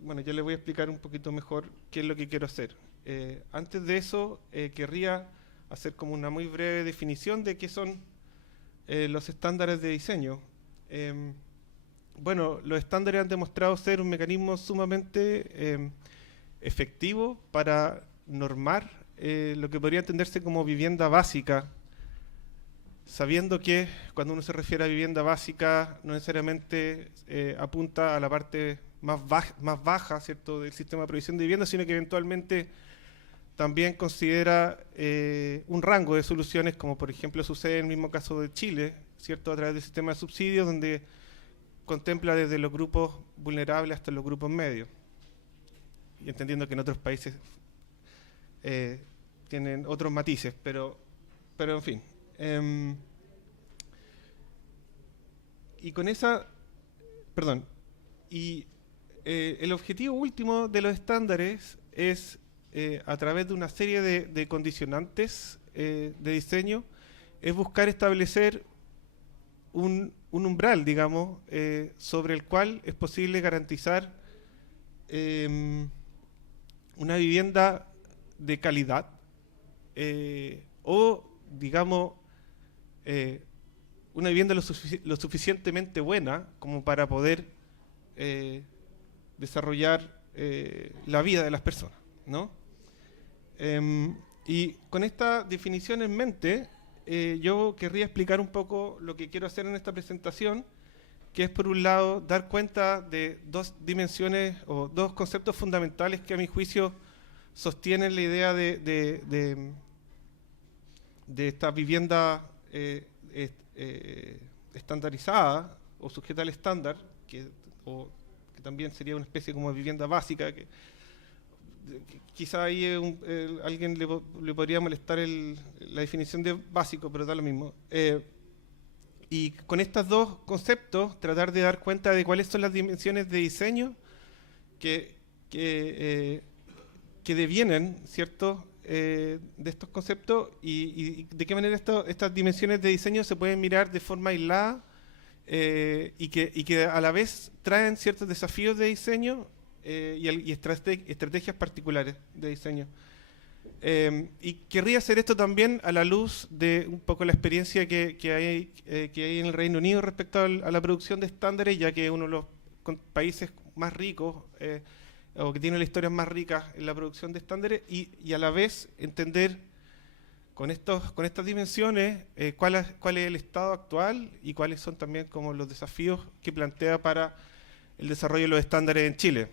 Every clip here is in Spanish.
bueno, ya les voy a explicar un poquito mejor qué es lo que quiero hacer. Antes de eso, querría hacer como una muy breve definición de qué son los estándares de diseño. Em, bueno, los estándares han demostrado ser un mecanismo sumamente efectivo para normar lo que podría entenderse como vivienda básica, sabiendo que cuando uno se refiere a vivienda básica no necesariamente apunta a la parte más baja, ¿cierto?, del sistema de provisión de vivienda, sino que eventualmente también considera un rango de soluciones, como por ejemplo sucede en el mismo caso de Chile, ¿cierto?, a través del sistema de subsidios, donde contempla desde los grupos vulnerables hasta los grupos medios. Y entendiendo que en otros países eh, tienen otros matices, pero en fin. Y con esa, perdón, y el objetivo último de los estándares es, a través de una serie de condicionantes de diseño, es buscar establecer un umbral, digamos, sobre el cual es posible garantizar una vivienda de calidad o, digamos, una vivienda lo suficientemente buena como para poder desarrollar la vida de las personas, ¿no? Y con esta definición en mente, yo querría explicar un poco lo que quiero hacer en esta presentación, que es, por un lado, dar cuenta de dos dimensiones o dos conceptos fundamentales que, a mi juicio, sostienen la idea de esta vivienda estandarizada o sujeta al estándar, que también sería una especie como de vivienda básica, que quizá ahí alguien le podría molestar la definición de básico, pero da lo mismo. Y con estos dos conceptos, tratar de dar cuenta de cuáles son las dimensiones de diseño que, que, que devienen, ¿cierto?, de estos conceptos y de qué manera estas dimensiones de diseño se pueden mirar de forma aislada y que a la vez traen ciertos desafíos de diseño y estrategias particulares de diseño. Y querría hacer esto también a la luz de un poco la experiencia que hay en el Reino Unido respecto a la producción de estándares, ya que es uno de los países más ricos o que tiene las historias más ricas en la producción de estándares y a la vez entender con estas dimensiones cuál es el estado actual y cuáles son también como los desafíos que plantea para el desarrollo de los estándares en Chile.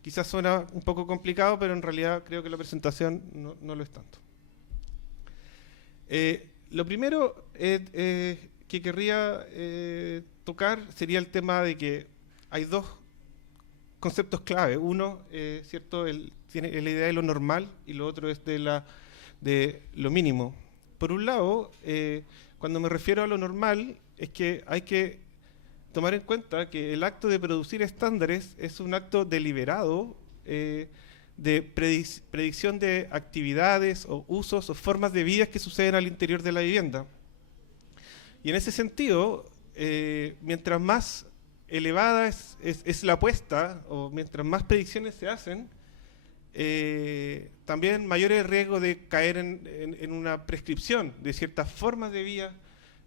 Quizás suena un poco complicado, pero en realidad creo que la presentación no lo es tanto. Lo primero que querría tocar sería el tema de que hay dos conceptos clave. Uno, ¿cierto?, tiene la idea de lo normal y lo otro es de lo mínimo. Por un lado, cuando me refiero a lo normal, es que hay que tomar en cuenta que el acto de producir estándares es un acto deliberado de predicción de actividades o usos o formas de vida que suceden al interior de la vivienda. Y en ese sentido, mientras más elevada es la apuesta o mientras más predicciones se hacen, también mayor es el riesgo de caer en una prescripción de ciertas formas de vida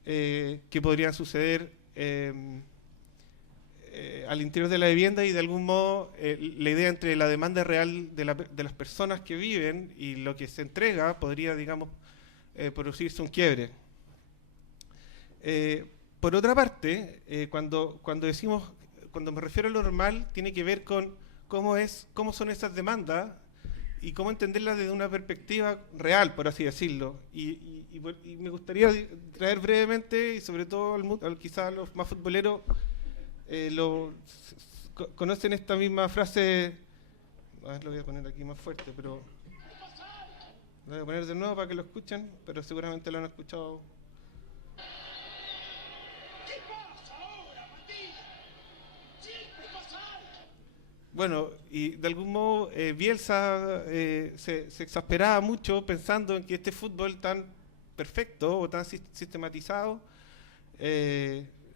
que podrían suceder al interior de la vivienda y de algún modo la idea entre la demanda real de las personas que viven y lo que se entrega podría, digamos, producirse un quiebre. Por otra parte, cuando me refiero a lo normal, tiene que ver con cómo son esas demandas y cómo entenderlas desde una perspectiva real, por así decirlo. Y me gustaría traer brevemente, y sobre todo quizás a los más futboleros, conocen esta misma frase. A ver, lo voy a poner aquí más fuerte, pero lo voy a poner de nuevo para que lo escuchen, pero seguramente lo han escuchado. Bueno, y de algún modo Bielsa se exasperaba mucho pensando en que este fútbol tan perfecto o tan sistematizado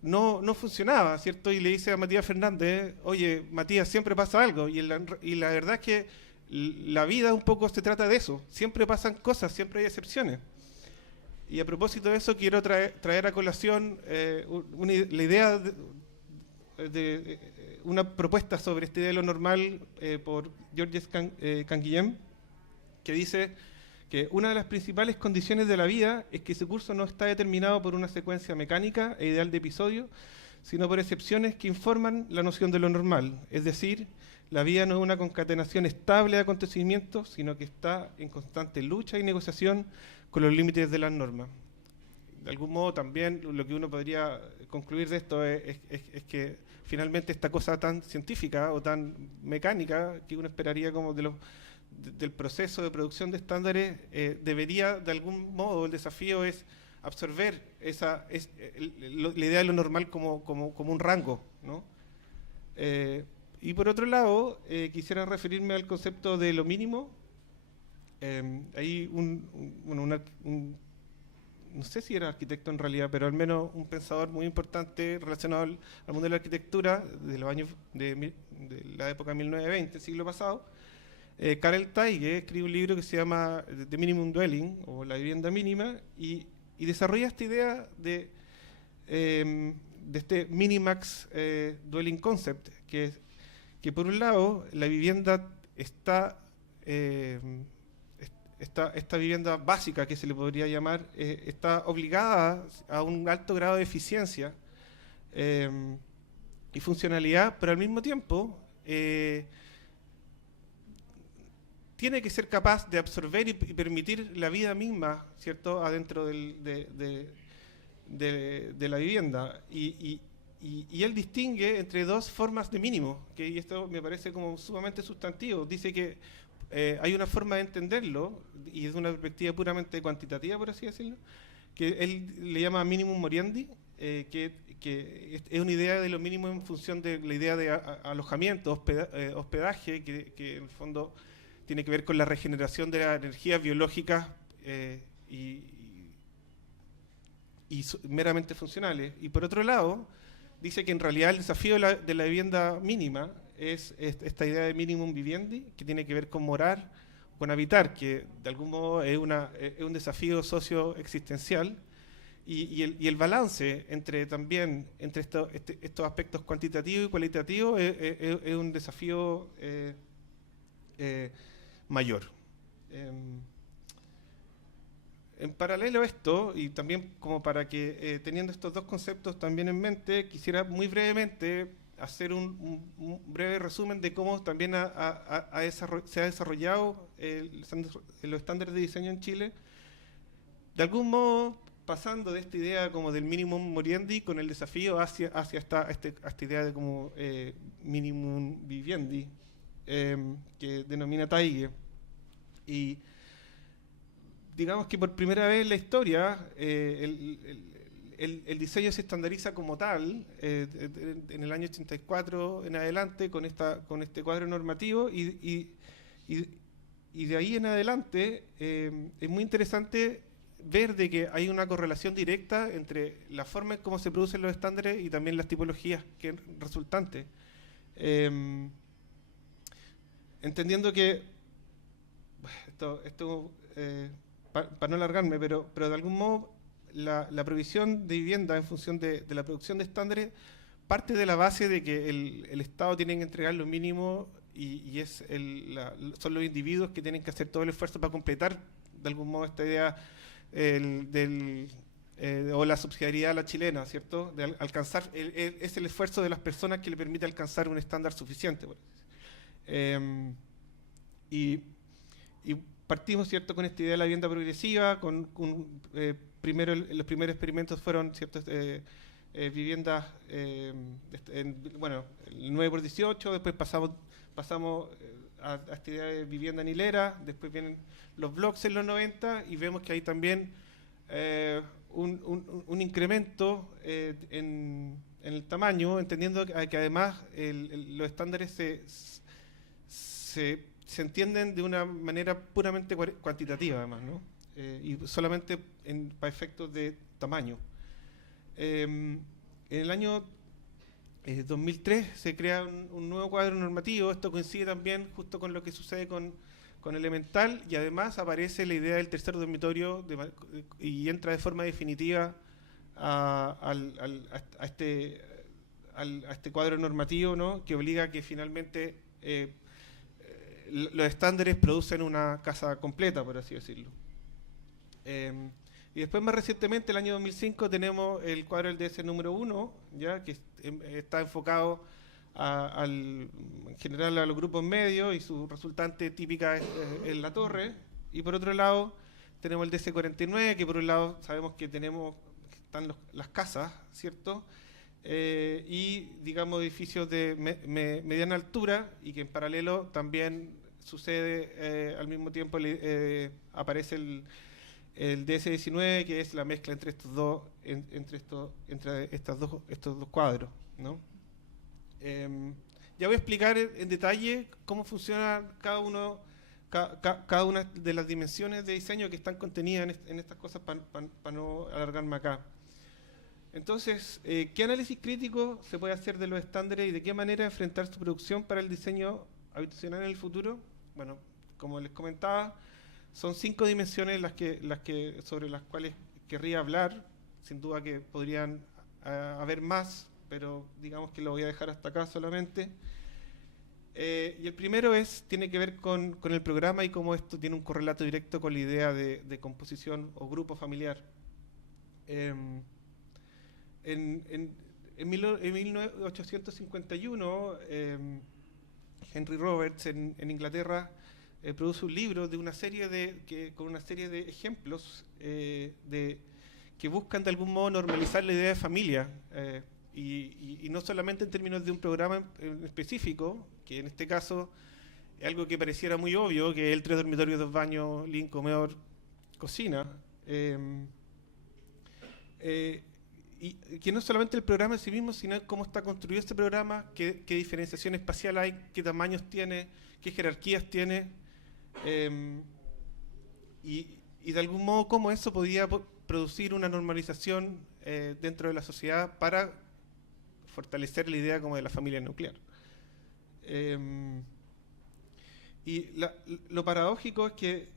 no funcionaba, ¿cierto? Y le dice a Matías Fernández, oye, Matías, siempre pasa algo. Y la verdad es que la vida un poco se trata de eso. Siempre pasan cosas, siempre hay excepciones. Y a propósito de eso, quiero traer a colación la idea de una propuesta sobre este idea de lo normal por Georges Canguilhem, que dice que una de las principales condiciones de la vida es que su curso no está determinado por una secuencia mecánica e ideal de episodios, sino por excepciones que informan la noción de lo normal. Es decir, la vida no es una concatenación estable de acontecimientos, sino que está en constante lucha y negociación con los límites de las normas. De algún modo también lo que uno podría concluir de esto es que finalmente esta cosa tan científica o tan mecánica que uno esperaría como del proceso de producción de estándares debería, de algún modo, el desafío es absorber la idea de lo normal como un rango, ¿no? Y por otro lado, quisiera referirme al concepto de lo mínimo. Hay no sé si era arquitecto en realidad, pero al menos un pensador muy importante relacionado al mundo de la arquitectura de los años de la época 1920, siglo pasado. Karel Teige escribe un libro que se llama The Minimum Dwelling, o la vivienda mínima, y desarrolla esta idea de este minimax dwelling concept, que por un lado la vivienda esta vivienda básica, que se le podría llamar, está obligada a un alto grado de eficiencia y funcionalidad, pero al mismo tiempo tiene que ser capaz de absorber y permitir la vida misma, ¿cierto?, adentro de la vivienda. Y él distingue entre dos formas de mínimo, y esto me parece como sumamente sustantivo. Dice que hay una forma de entenderlo, y es una perspectiva puramente cuantitativa, por así decirlo, que él le llama minimum moriendi, que es una idea de lo mínimo en función de la idea de alojamiento, hospedaje, que en el fondo tiene que ver con la regeneración de las energías biológicas y meramente funcionales. Y por otro lado, dice que en realidad el desafío de la vivienda mínima es esta idea de minimum vivendi, que tiene que ver con morar, con habitar, que de algún modo es un desafío socioexistencial, y el balance entre estos aspectos cuantitativos y cualitativos es un desafío mayor. En paralelo a esto, y también como para que teniendo estos dos conceptos también en mente, quisiera muy brevemente hacer un breve resumen de cómo también se ha desarrollado los estándares de diseño en Chile, de algún modo pasando de esta idea como del minimum moriendi con el desafío hacia esta idea de como minimum vivendi, que denomina Teige. Y digamos que por primera vez en la historia el diseño se estandariza como tal en el año 84 en adelante con este cuadro normativo, y de ahí en adelante es muy interesante ver de que hay una correlación directa entre la forma en cómo se producen los estándares y también las tipologías resultantes. Entendiendo que esto para no alargarme, pero de algún modo la provisión de vivienda en función de la producción de estándares parte de la base de que el Estado tiene que entregar lo mínimo y son los individuos que tienen que hacer todo el esfuerzo para completar de algún modo esta idea o la subsidiariedad a la chilena, ¿cierto? De alcanzar, es el esfuerzo de las personas que le permite alcanzar un estándar suficiente. Y partimos, ¿cierto?, con esta idea de la vivienda progresiva, primero los primeros experimentos fueron, ¿cierto?, viviendas, el 9x18, después pasamos a esta idea de vivienda en hilera, después vienen los blocks en los 90 y vemos que hay también un incremento en el tamaño, entendiendo que además los estándares se entienden de una manera puramente cuantitativa, además, ¿no? Y solamente para efectos de tamaño. En el año 2003 se crea un nuevo cuadro normativo. Esto coincide también justo con lo que sucede con Elemental, y además aparece la idea del tercer dormitorio y entra de forma definitiva a este cuadro normativo, ¿no? Que obliga a que finalmente los estándares producen una casa completa, por así decirlo. Y después, más recientemente, el año 2005, tenemos el cuadro del DS número 1, ¿ya? Que está enfocado en general a los grupos medios, y su resultante típica es la torre. Y por otro lado, tenemos el DS49, que por un lado sabemos que están las casas, ¿cierto? Y, digamos, edificios de mediana altura, y que en paralelo también sucede al mismo tiempo, aparece el DS19, que es la mezcla entre estos dos, estos dos cuadros, ¿no? Ya voy a explicar en detalle cómo funciona cada una de las dimensiones de diseño que están contenidas en estas cosas, para no alargarme acá. Entonces, ¿qué análisis crítico se puede hacer de los estándares y de qué manera enfrentar su producción para el diseño habitacional en el futuro? Bueno, como les comentaba, son 5 dimensiones sobre las cuales querría hablar. Sin duda que podrían haber más, pero digamos que lo voy a dejar hasta acá solamente. Y el primero tiene que ver con el programa y cómo esto tiene un correlato directo con la idea de composición o grupo familiar. En 1851, Henry Roberts en Inglaterra produce un libro de con una serie de ejemplos que buscan de algún modo normalizar la idea de familia, y no solamente en términos de un programa en específico, que en este caso es algo que pareciera muy obvio, que es el 3 dormitorios, 2 baños, living, comedor, cocina, y que no solamente el programa en sí mismo, sino cómo está construido este programa, qué diferenciación espacial hay, qué tamaños tiene, qué jerarquías tiene, y de algún modo cómo eso podía producir una normalización dentro de la sociedad para fortalecer la idea como de la familia nuclear. Y lo paradójico es que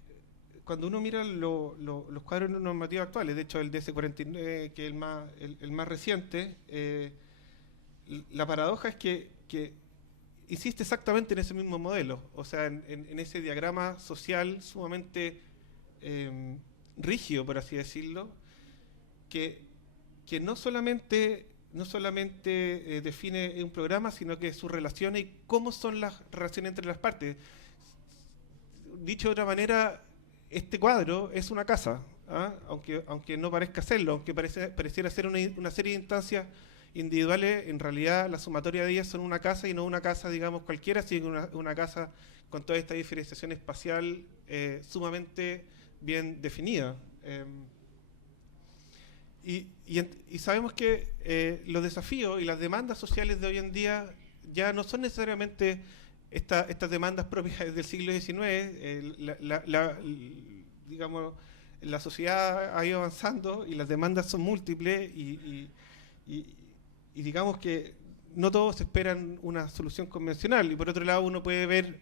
cuando uno mira los cuadros normativos actuales, de hecho el DS49, que es el más reciente, la paradoja es que insiste exactamente en ese mismo modelo, o sea, en ese diagrama social sumamente rígido, por así decirlo, que no solamente define un programa, sino que sus relaciones y cómo son las relaciones entre las partes. Dicho de otra manera, este cuadro es una casa, ¿ah? aunque no parezca serlo, aunque pareciera ser una serie de instancias individuales, en realidad la sumatoria de ellas son una casa, y no una casa, digamos, cualquiera, sino una casa con toda esta diferenciación espacial sumamente bien definida. Y sabemos que los desafíos y las demandas sociales de hoy en día ya no son necesariamente estas demandas propias del siglo XIX. Digamos, la sociedad ha ido avanzando y las demandas son múltiples, y digamos que no todos esperan una solución convencional. Y por otro lado, uno puede ver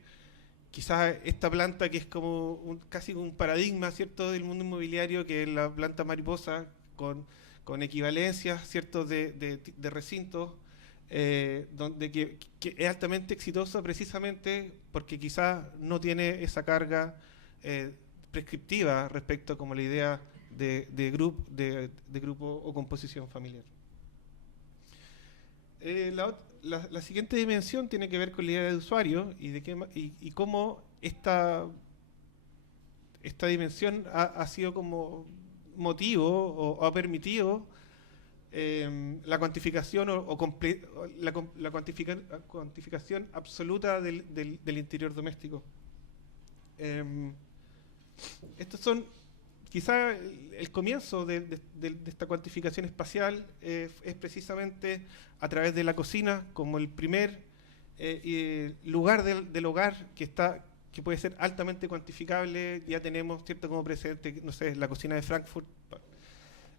quizás esta planta que es como casi un paradigma, ¿cierto?, del mundo inmobiliario, que es la planta mariposa, con equivalencias, ¿cierto?, de recintos, donde que es altamente exitosa precisamente porque quizás no tiene esa carga prescriptiva respecto como la idea de grupo o composición familiar. La siguiente dimensión tiene que ver con la idea de usuario y cómo esta dimensión ha sido como motivo o ha permitido la cuantificación la cuantificación absoluta del interior doméstico. Estos son quizá el comienzo de esta cuantificación espacial, es precisamente a través de la cocina como el primer lugar del hogar que puede ser altamente cuantificable. Ya tenemos, ¿cierto?, como precedente, no sé, la cocina de Frankfurt,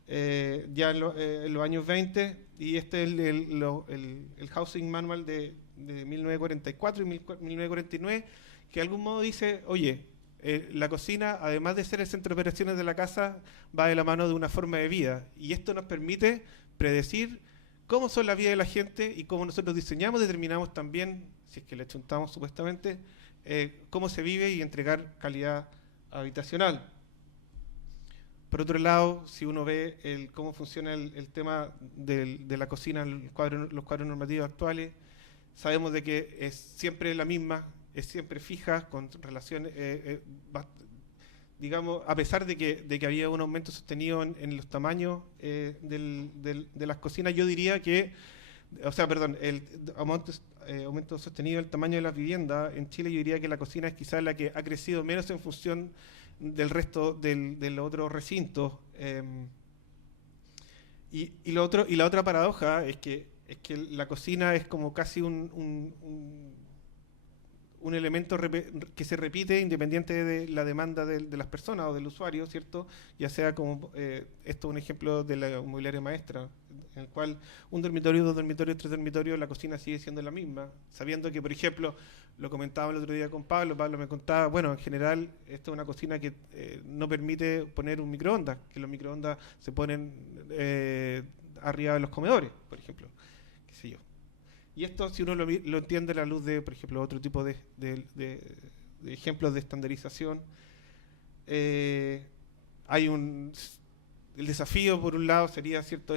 ya en los años 20, y este es el Housing Manual de 1944 y 1949, que de algún modo dice, oye, la cocina, además de ser el centro de operaciones de la casa, va de la mano de una forma de vida, y esto nos permite predecir cómo son las vidas de la gente y cómo nosotros diseñamos, determinamos también, si es que le chuntamos supuestamente, cómo se vive y entregar calidad habitacional. Por otro lado, si uno ve cómo funciona el tema de la cocina en los cuadros normativos actuales, sabemos de que es siempre la misma, es siempre fija, con relaciones, digamos, a pesar de que había un aumento sostenido en los tamaños de las cocinas, yo diría que, o sea, perdón, el aumento sostenido del tamaño de las viviendas en Chile, yo diría que la cocina es quizás la que ha crecido menos en función del resto de los otros recintos. Y la otra paradoja es que la cocina es como casi un elemento que se repite independiente de la demanda de las personas o del usuario, ¿cierto? Ya sea como, esto es un ejemplo de la inmobiliaria maestra, en el cual un dormitorio, dos dormitorios, tres dormitorios, la cocina sigue siendo la misma, sabiendo que, por ejemplo, lo comentaba el otro día con Pablo me contaba, bueno, en general, esta es una cocina que no permite poner un microondas, que los microondas se ponen arriba de los comedores, por ejemplo, qué sé yo. Y esto, si uno lo entiende a la luz de, por ejemplo, otro tipo de ejemplos de estandarización, hay el desafío, por un lado, sería cierto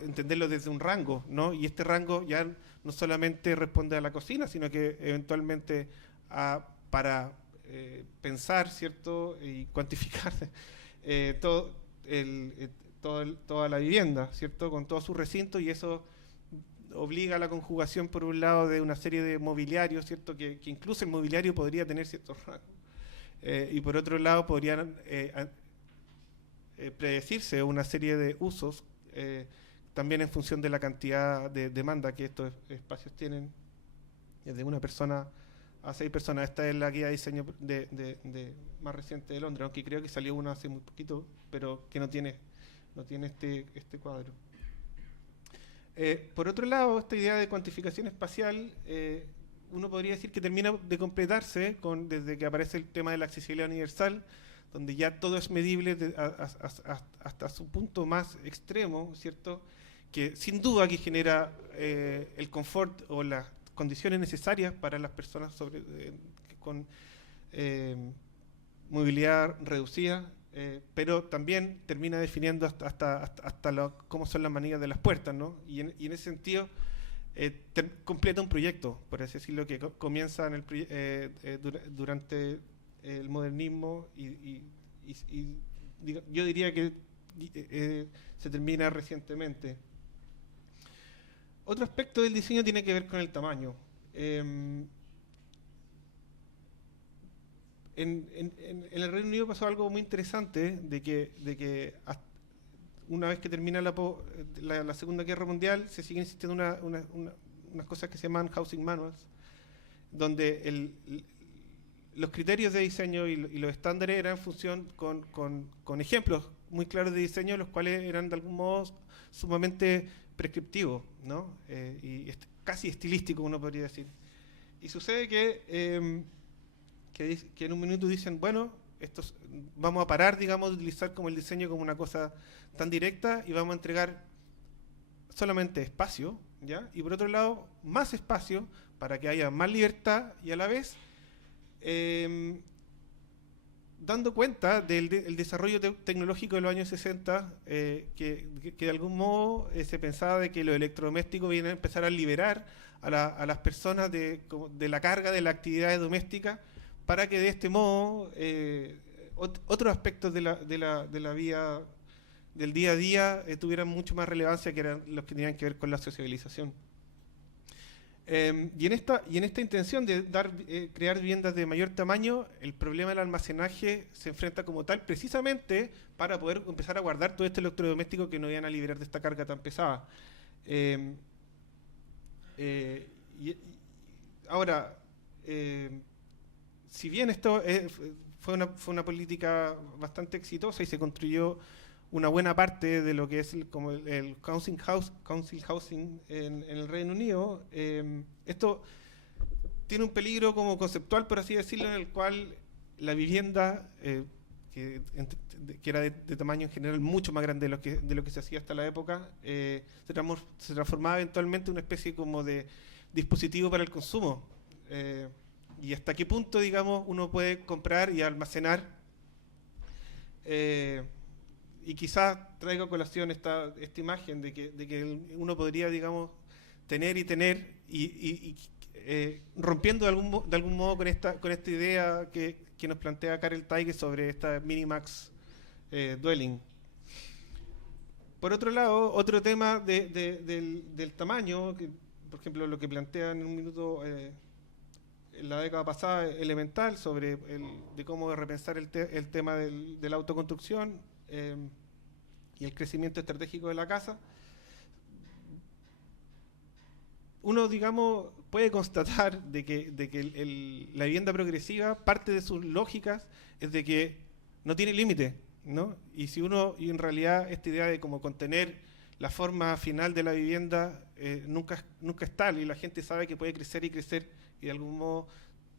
entenderlo desde un rango, ¿no? Y este rango ya no solamente responde a la cocina, sino que eventualmente para pensar, ¿cierto? Y cuantificar toda la vivienda, ¿cierto? Con todo su recinto, y eso obliga a la conjugación, por un lado, de una serie de mobiliarios, ¿cierto? Que incluso el mobiliario podría tener ciertos rangos. Y por otro lado, podrían predecirse una serie de usos, también en función de la cantidad de demanda que estos espacios tienen, desde una persona a 6 personas. Esta es la guía de diseño más reciente de Londres, aunque creo que salió una hace muy poquito, pero que no tiene este cuadro. Por otro lado, esta idea de cuantificación espacial, uno podría decir que termina de completarse desde que aparece el tema de la accesibilidad universal, donde ya todo es medible hasta su punto más extremo, ¿cierto? Que sin duda que genera el confort o las condiciones necesarias para las personas con movilidad reducida, pero también termina definiendo hasta cómo son las manillas de las puertas, ¿no? Y en ese sentido completa un proyecto, por así decirlo, que comienza durante el modernismo y yo diría que se termina recientemente. Otro aspecto del diseño tiene que ver con el tamaño. En el Reino Unido pasó algo muy interesante, de que una vez que termina la Segunda Guerra Mundial, se siguen existiendo unas cosas que se llaman housing manuals, donde los criterios de diseño y los estándares eran en función con ejemplos muy claros de diseño, los cuales eran de algún modo sumamente prescriptivos, ¿no? Y casi estilísticos, uno podría decir. Y sucede que en un minuto dicen, bueno, vamos a parar, digamos, de utilizar como el diseño como una cosa tan directa y vamos a entregar solamente espacio, ¿ya? Y por otro lado, más espacio para que haya más libertad y a la vez dando cuenta del desarrollo tecnológico de los años 60, que de algún modo se pensaba de que los electrodomésticos vienen a empezar a liberar a las personas de la carga de las actividades domésticas, para que de este modo otros aspectos de la vida del día a día tuvieran mucho más relevancia, que eran los que tenían que ver con la sociabilización. Y en esta intención de crear viviendas de mayor tamaño, el problema del almacenaje se enfrenta como tal precisamente para poder empezar a guardar todo este electrodoméstico que no iban a liberar de esta carga tan pesada. Ahora, si bien esto fue una política bastante exitosa y se construyó una buena parte de lo que es como el council housing en el Reino Unido. Esto tiene un peligro como conceptual, por así decirlo, en el cual la vivienda, que era de tamaño en general mucho más grande de lo que se hacía hasta la época, se transformaba eventualmente en una especie como de dispositivo para el consumo. Y hasta qué punto, digamos, uno puede comprar y almacenar, y quizás traigo a colación esta imagen de que uno podría, digamos, tener y rompiendo de algún modo con esta idea que nos plantea Karel Teige sobre esta Minimax Dwelling. Por otro lado, otro tema del tamaño, que, por ejemplo, lo que plantea en un minuto en la década pasada Elemental sobre de cómo repensar el tema de la autoconstrucción y el crecimiento estratégico de la casa. Uno, digamos, puede constatar de que la vivienda progresiva, parte de sus lógicas es de que no tiene límite, ¿no? Y en realidad esta idea de como contener la forma final de la vivienda nunca es tal, y la gente sabe que puede crecer y crecer, y de algún modo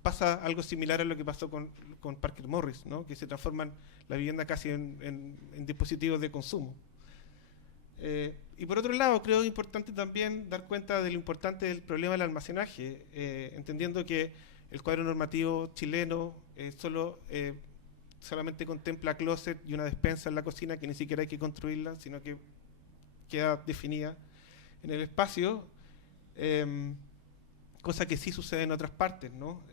pasa algo similar a lo que pasó con Parker Morris, ¿no? Que se transforman la vivienda casi en dispositivos de consumo. Y por otro lado, creo importante también dar cuenta de lo importante del problema del almacenaje, entendiendo que el cuadro normativo chileno solamente contempla closet y una despensa en la cocina, que ni siquiera hay que construirla, sino que queda definida en el espacio, cosa que sí sucede en otras partes, ¿no?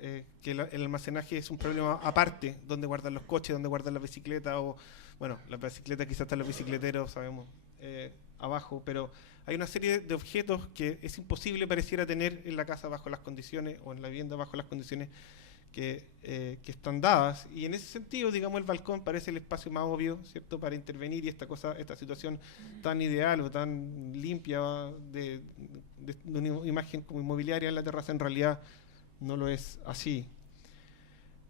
Que el almacenaje es un problema aparte, donde guardan los coches, donde guardan las bicicletas, o bueno, las bicicletas quizás están los bicicleteros, sabemos, abajo, pero hay una serie de objetos que es imposible pareciera tener en la casa bajo las condiciones, o en la vivienda bajo las condiciones que están dadas, y en ese sentido, digamos, el balcón parece el espacio más obvio, ¿cierto?, para intervenir, y esta situación tan ideal o tan limpia de una imagen como inmobiliaria en la terraza en realidad no lo es así.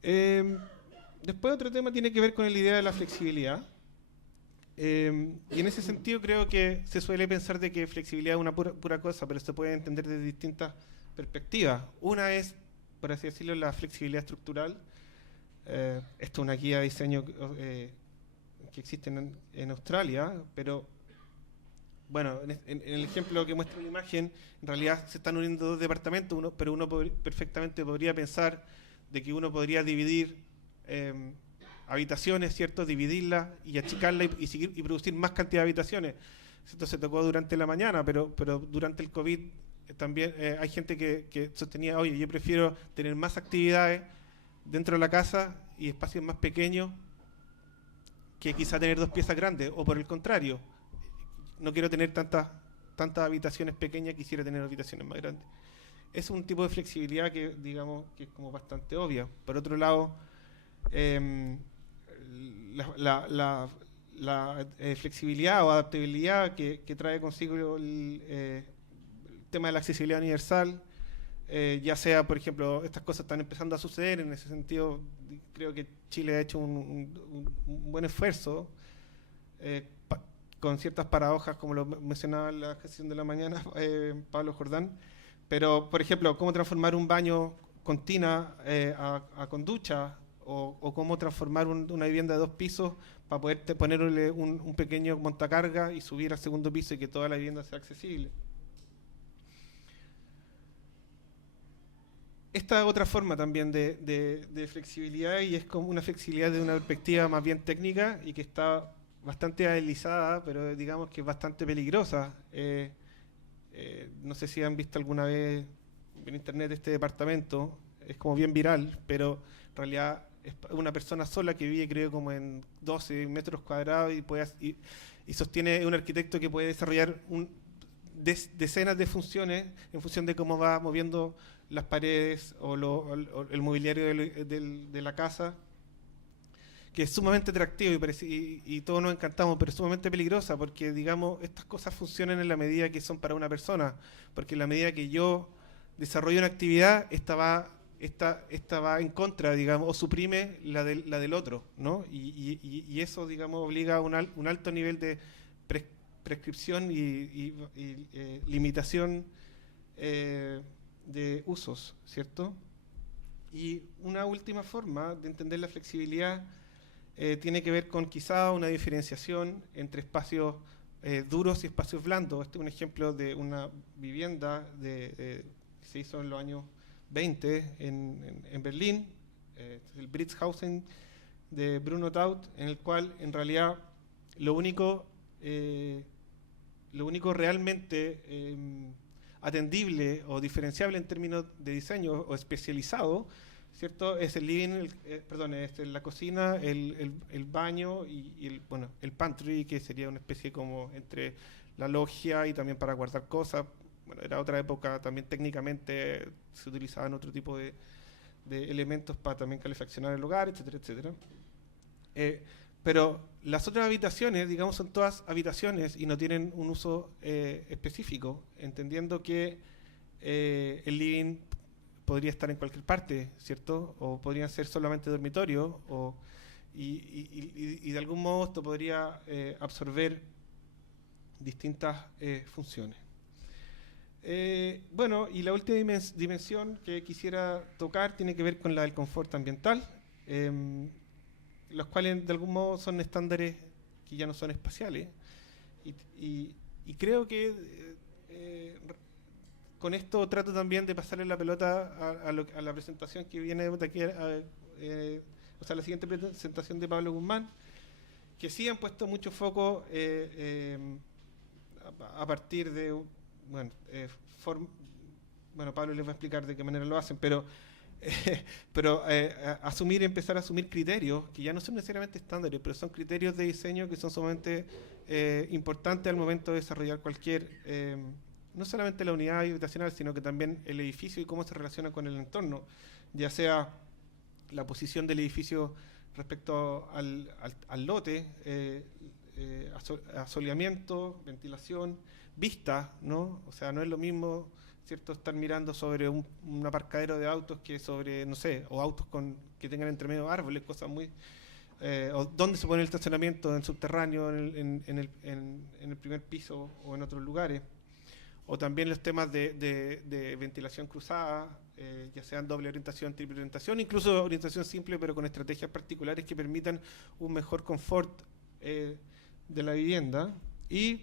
Después otro tema tiene que ver con la idea de la flexibilidad. Y en ese sentido creo que se suele pensar de que flexibilidad es una pura cosa, pero se puede entender desde distintas perspectivas. Una es, por así decirlo, la flexibilidad estructural. Esto es una guía de diseño que existe en Australia, pero bueno, en el ejemplo que muestra la imagen, en realidad se están uniendo dos departamentos, pero uno perfectamente podría pensar de que uno podría dividir habitaciones, ¿cierto?, dividirlas y achicarla y producir más cantidad de habitaciones. Esto se tocó durante la mañana, pero durante el COVID también hay gente que sostenía, oye, yo prefiero tener más actividades dentro de la casa y espacios más pequeños que quizá tener dos piezas grandes, o por el contrario, no quiero tener tantas habitaciones pequeñas, quisiera tener habitaciones más grandes. Es un tipo de flexibilidad que, digamos, que es como bastante obvia. Por otro lado, la flexibilidad o adaptabilidad que trae consigo el tema de la accesibilidad universal, ya sea, por ejemplo, estas cosas están empezando a suceder. En ese sentido, creo que Chile ha hecho un buen esfuerzo, con ciertas paradojas, como lo mencionaba en la gestión de la mañana Pablo Jordán, pero, por ejemplo, cómo transformar un baño con tina con ducha, o cómo transformar una vivienda de 2 pisos para poder ponerle un pequeño montacarga y subir al segundo piso y que toda la vivienda sea accesible. Esta otra forma también de flexibilidad, y es como una flexibilidad de una perspectiva más bien técnica y que está bastante idealizada, pero digamos que es bastante peligrosa. No sé si han visto alguna vez en internet este departamento, es como bien viral, pero en realidad es una persona sola que vive, creo, como en 12 metros cuadrados y sostiene un arquitecto que puede desarrollar decenas de funciones en función de cómo va moviendo las paredes o el mobiliario de la casa, que es sumamente atractivo y todos nos encantamos, pero es sumamente peligrosa porque, digamos, estas cosas funcionan en la medida que son para una persona, porque en la medida que yo desarrollo una actividad, esta va esta va en contra, digamos, o suprime la del otro, ¿no? Y eso, digamos, obliga a un alto nivel de prescripción y limitación de usos, ¿cierto? Y una última forma de entender la flexibilidad tiene que ver con quizá una diferenciación entre espacios duros y espacios blandos. Este es un ejemplo de una vivienda que se hizo en los años 20 en Berlín, el Britzhausen de Bruno Taut, en el cual en realidad lo único realmente atendible o diferenciable en términos de diseño o especializado, ¿cierto? Es el living, es la cocina, el baño y el pantry, que sería una especie como entre la logia y también para guardar cosas. Bueno, era otra época, también técnicamente se utilizaban otro tipo de elementos para también calefaccionar el hogar, etcétera, etcétera. Pero las otras habitaciones, digamos, son todas habitaciones y no tienen un uso específico, entendiendo que el living podría estar en cualquier parte, ¿cierto? O podría ser solamente dormitorio, y de algún modo esto podría absorber distintas funciones. Bueno, y la última dimensión que quisiera tocar tiene que ver con la del confort ambiental, los cuales de algún modo son estándares que ya no son espaciales. Y creo que con esto trato también de pasarle la pelota a la presentación que viene de aquí, o sea, la siguiente presentación de Pablo Guzmán, que sí han puesto mucho foco a partir de, Pablo les va a explicar de qué manera lo hacen, pero empezar a asumir criterios que ya no son necesariamente estándares, pero son criterios de diseño que son sumamente importantes al momento de desarrollar cualquier, no solamente la unidad habitacional, sino que también el edificio y cómo se relaciona con el entorno, ya sea la posición del edificio respecto al lote, asoleamiento, ventilación, vista, ¿no? O sea, no es lo mismo, ¿cierto?, estar mirando sobre un aparcadero de autos que sobre, no sé, o autos que tengan entre medio árboles, cosas muy... o dónde se pone el estacionamiento, en subterráneo, en el primer piso o en otros lugares. O también los temas de ventilación cruzada, ya sean doble orientación, triple orientación, incluso orientación simple, pero con estrategias particulares que permitan un mejor confort de la vivienda. Y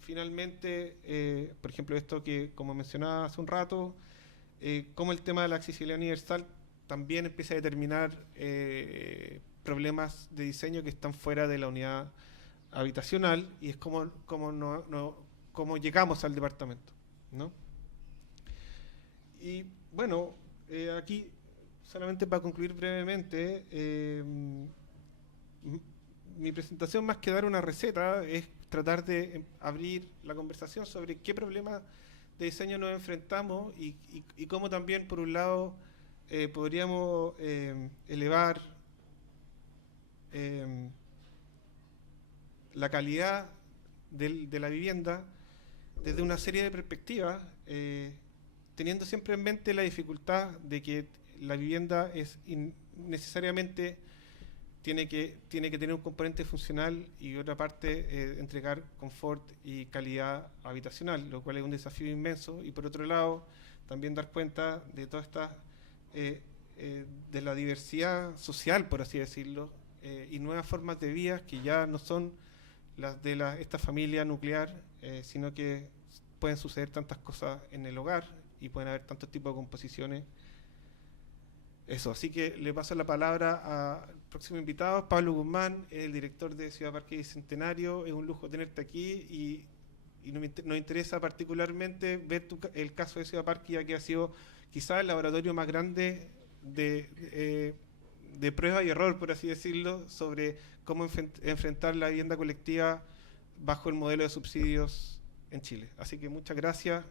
finalmente, por ejemplo, esto que, como mencionaba hace un rato, cómo el tema de la accesibilidad universal también empieza a determinar problemas de diseño que están fuera de la unidad habitacional, y es cómo llegamos al departamento, ¿no? Y bueno, aquí, solamente para concluir brevemente, mi presentación, más que dar una receta, es tratar de abrir la conversación sobre qué problemas de diseño nos enfrentamos y cómo también, por un lado, podríamos elevar la calidad de la vivienda desde una serie de perspectivas, teniendo siempre en mente la dificultad de que la vivienda es necesariamente tiene que tener un componente funcional y otra parte entregar confort y calidad habitacional, lo cual es un desafío inmenso. Y por otro lado, también dar cuenta de toda esta de la diversidad social, por así decirlo, y nuevas formas de vida que ya no son las de esta familia nuclear, sino que pueden suceder tantas cosas en el hogar y pueden haber tantos tipos de composiciones. Eso, así que le paso la palabra al próximo invitado, Pablo Guzmán, el director de Ciudad Parque Bicentenario. Es un lujo tenerte aquí y nos interesa particularmente ver el caso de Ciudad Parque, ya que ha sido quizás el laboratorio más grande de prueba y error, por así decirlo, sobre cómo enfrentar la vivienda colectiva bajo el modelo de subsidios en Chile. Así que muchas gracias.